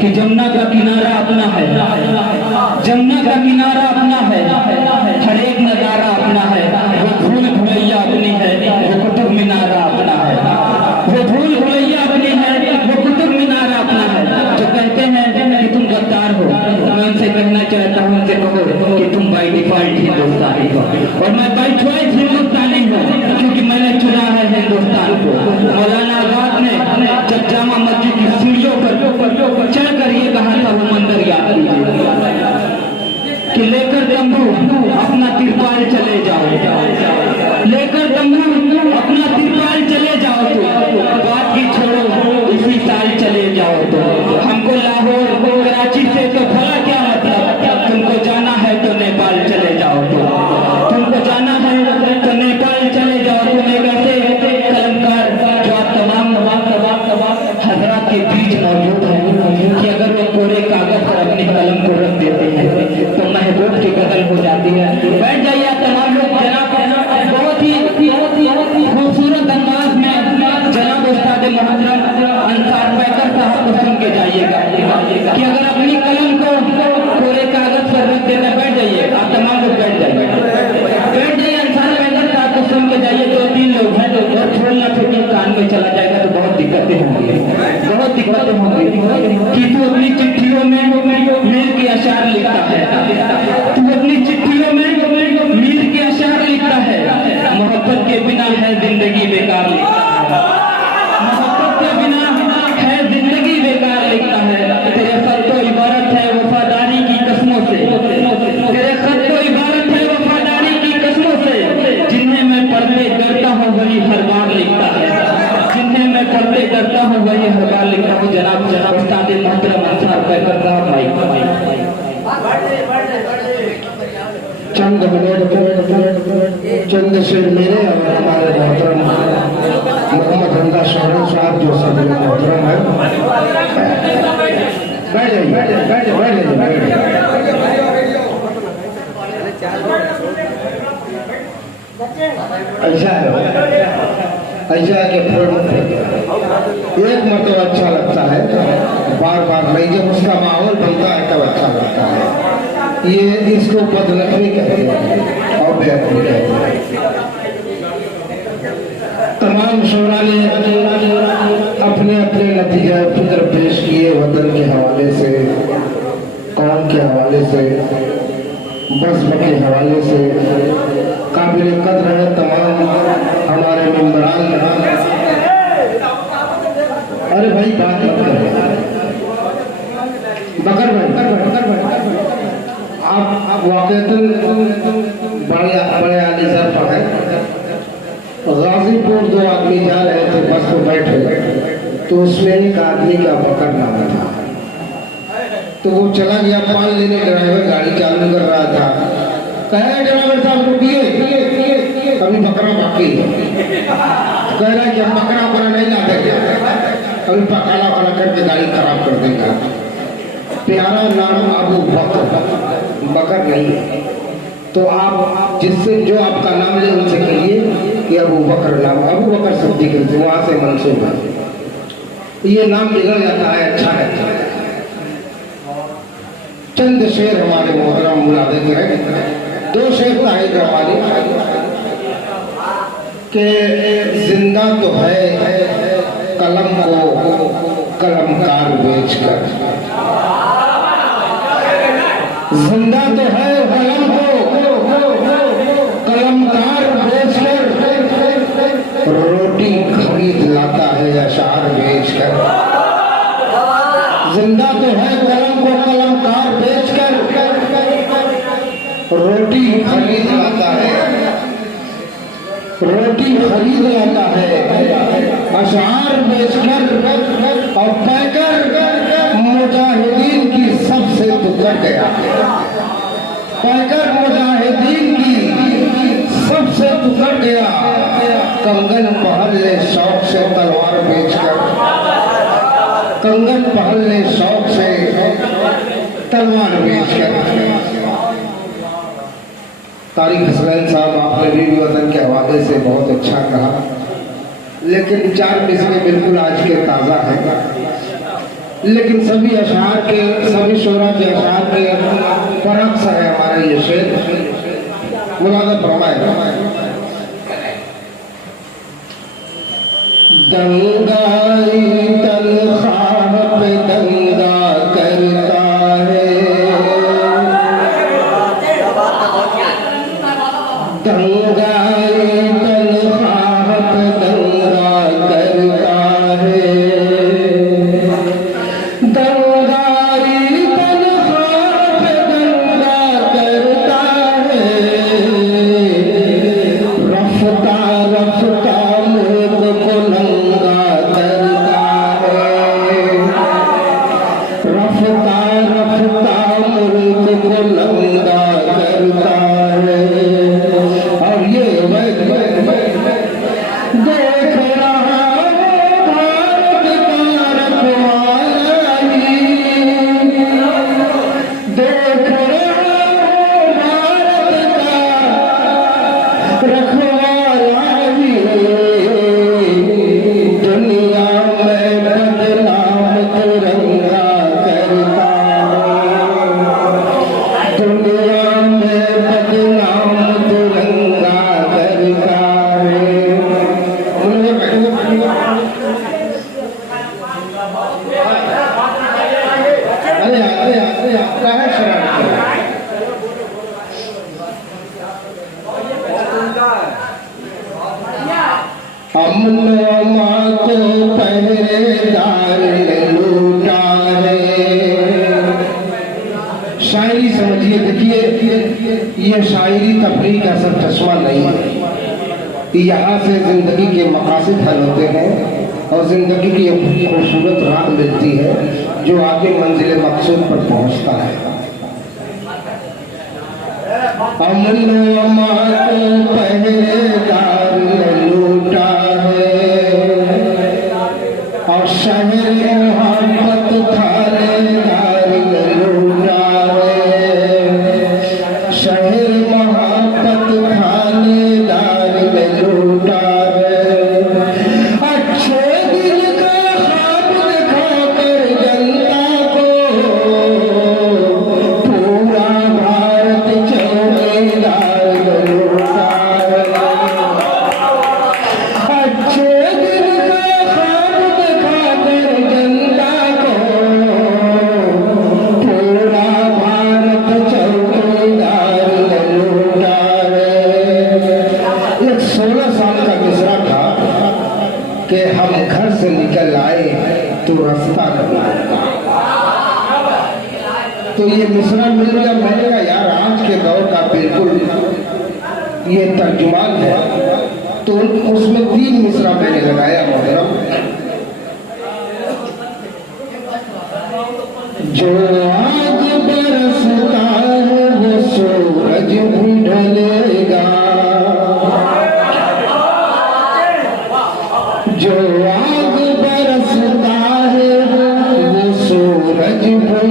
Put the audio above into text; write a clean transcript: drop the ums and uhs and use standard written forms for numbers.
कि जमुना का किनारा अपना है, जमुना का किनारा अपना है, हर एक नजारा अपना है। वो भूल भुलैया अपनी है, वो कुतुब मीनारा अपना है। वो भूल भुलैया अपनी है, वो कुतुब मीनारा अपना है। जो कहते हैं कि तुम गद्दार हो, मैं उनसे कहना चाहता हूँ, उनसे कहो कि तुम बाई डिफॉल्ट हिंदुस्तानी हो और मैं बाई चॉइस हिंदुस्तानी हूँ, क्योंकि मैंने चुना है हिंदुस्तान को। मौलाना आजाद ने जब जामा मस्जिद की सीढ़ियों पर चढ़ कर ये कहा था, वो मंदिर याद कि लेकर तंबू अपना तिरपाल चले जाओ, लेकर तंबू अपना तिरपाल चले जाओ, तो बात की छोड़ो इसी साल चले जाओ। तो हमको लाहौर कराची से तो भला क्या मतलब, तुमको जाना है तो नेपाल चले जाओ, तो तुमको जाना है तो नेपाल चले जाओ। तुम एक ऐसे कलमकार जो आप तमाम हजरात के बीच मौजूद है कि अगर वो कोरे कागज पर अपनी कलम को रख देते हैं तो महबूब की कदर हो जाती है। बैठ जाइए तमाम लोग। जनाब बहुत ही खूबसूरत अंदाज में जनाब उस्ताद मोहतरम अंसार पैकर साहब को सुन के जाइएगा कि अगर अपनी कलम को कोरे कागज पर रख देना। बैठ जाइए आप तमाम लोग, बैठ जाइए अंसार पैकर साहब को सुन के जाइए। 2-3 लोग हैं तो छोड़ना फिर कान में चला जाएगा तो बहुत दिक्कतें होंगी, बहुत दिक्कतें होंगी। कि तू अपनी चिट्ठियों में मीर के अशार लिखता है, तू अपनी चिट्ठियों में मीर के अशार लिखता है। मोहब्बत के बिना है जिंदगी बेकार लिखता है, मोहब्बत के बिना है जिंदगी बेकार लिखता है। तेरे खत तो इबारत है वफादारी की कसमों से, तेरे खत तो इबारत है वफादारी की कसमों से। जिन्हें मैं पढ़ते डरता हूँ वही हर बार लिखता है, जिन्हें मैं पढ़ते डरता हूँ वही हर बार लिखता हूँ। जनाब उस्ताद मोहतरम अंसार पैकर साहब चंद शेर मेरे और हमारे मोहतरम मोहम्मद हमदा शौरन साहब जो सब मोहतरम है। बैठ जाइए। ऐसा है कि एक मतलब अच्छा लगता है, बार बार नहीं। जब उसका माहौल बनता है तब अच्छा लगता है। ये इसको बदनखरी कहते हैं और बेहतरी कहते हैं। तमाम शोरा ने अपने अपने नतीजा फिक्र पेश किए, वतन के हवाले से, कौम के हवाले से, बज़्म के हवाले से। काबिल कद्र है तमाम हमारे मेंबरान। अरे भाई बात मत करें, बकर भाई आप वाक़ईतन बड़े आली ज़र्फ़ है। गाजीपुर 2 आदमी जा रहे थे, बस में बैठे तो उसमें एक आदमी का बकर नाम था। तो वो चला गया पान लेने, ड्राइवर गाड़ी चालू कर रहा था। कहे ड्राइवर साहब रुकिए, अभी बकरा बाकी है। कह रहा कि हम बकरा नहीं लाते, अभी पकाला वाला करके गाड़ी खराब कर देगा। प्यारा नाम अबू बकर, बकर नहीं है। तो आप जिससे जो आपका नाम ले उनसे कहिए कि अबू बकर नाम, अबू बकर सिद्दीक वहां से मंसूब है। ये नाम बिगड़ जाता है, अच्छा रहता है। चंद शेर हमारे मोहतरम मुलादे करें। 2 शेर ताहिद रवानी के जिंदा तो है कलम को कलमकार बेचकर, जिंदा तो है कलम को कलमकार बेचकर, रोटी खरीद लाता है अशार बेचकर। जिंदा तो है कलम को कलमकार बेचकर, रोटी खरीद लाता है, रोटी खरीद लाता है अशार बेचकर। और पैकर मुजाहिदीन की सबसे उतर गया, पैकर मुजाहिदीन की सबसे उतर गया। कंगन पहन ले शौक से तलवार बेचकर, कंगन पहन ले शौक से तलवार बेचकर। तारिक हसनैन साहब आपने भी वतन के हवाले से बहुत अच्छा कहा, लेकिन 4 मिसरे बिल्कुल आज के ताज़ा है। लेकिन सभी अशआर के, सभी शोरा के अशआर के परक्स है हमारा ये शेर। मुलादा फरमाए, दंगाई तनख्वाह पे दंगा करता है, दंगाई तनख्वाह पे दंगा करता है, दंगाई तनख्वाह पे दंगा करता है, रफ्ता रफ्ता मुल्क को नंगा करता है, रफ्ता रफ्ता मुल्क को नंगा करता है। और ये देख रहा भारत का रखवाला ही, देख रहा भारत का रखवाला ही, दुनिया में बदनाम तिरंगा करता है, दुनिया में बदनाम तिरंगा करता है। अरे आते आते आपका है शराब अमन अमा को पहरेदार ने लूटा है। शायरी समझिए, देखिए ये शायरी तफरीह का सब चश्मा नहीं है, यहाँ से जिंदगी के मकासद हल होते हैं और जिंदगी की एक खूबसूरत राह मिलती है जो आगे मंजिल मकसूद पर पहुँचता है। अमन अमा को पहरेदार ने लूटा है और शहर मोहब्बत थानेदार ने लूटा है, शहर मोहब्बत थानेदार ने लूटा है। अच्छे दिल का ख्वाब दिखाकर जनता को पूरा भारत चौकीदार ने लूटा है। अच्छे दिल का ख्वाब दिखाकर जनता को पूरा भारत चौकीदार ने लूटा है। एक 16 साल का मिसरा था कि हम घर से निकल आए तो रास्ता नहीं मिला। तो ये मिसरा मिल गया, मैंने कहा यार आज के दौर का बिल्कुल ये तर्जुमान है। तो उसमें 3 मिसरा मैंने लगाया मोहतरम। जो आग बरसता है वो सूरज भी ढलेगा, जो आग बरसता है वो सूरज भी